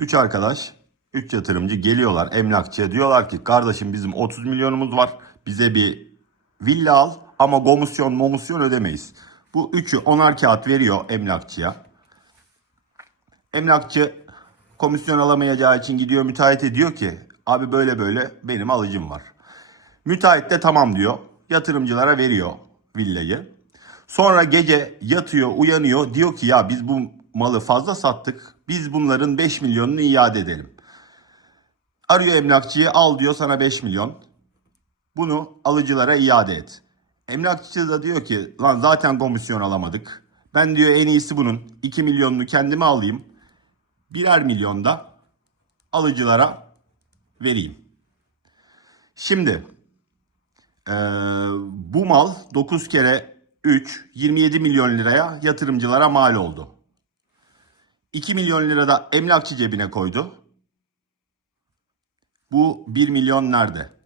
Üç arkadaş, üç yatırımcı geliyorlar emlakçıya. Diyorlar ki kardeşim bizim 30 milyonumuz var. Bize bir villa al ama komisyon momusyon ödemeyiz. Bu üçü onar kağıt veriyor emlakçıya. Emlakçı komisyon alamayacağı için gidiyor müteahhite diyor ki abi böyle böyle benim alıcım var. Müteahhit de tamam diyor. Yatırımcılara veriyor villayı. Sonra gece yatıyor, uyanıyor. Diyor ki ya biz bu malı fazla sattık. Biz bunların 5 milyonunu iade edelim. Arıyor emlakçıyı al diyor sana 5 milyon. Bunu alıcılara iade et. Emlakçı da diyor ki lan zaten komisyon alamadık. Ben diyor en iyisi bunun 2 milyonunu kendime alayım. Birer milyon da alıcılara vereyim. Şimdi eee, bu mal 9 kere 3 27 milyon liraya yatırımcılara mal oldu. 2 milyon lira da emlakçı cebine koydu. Bu 1 milyon nerede?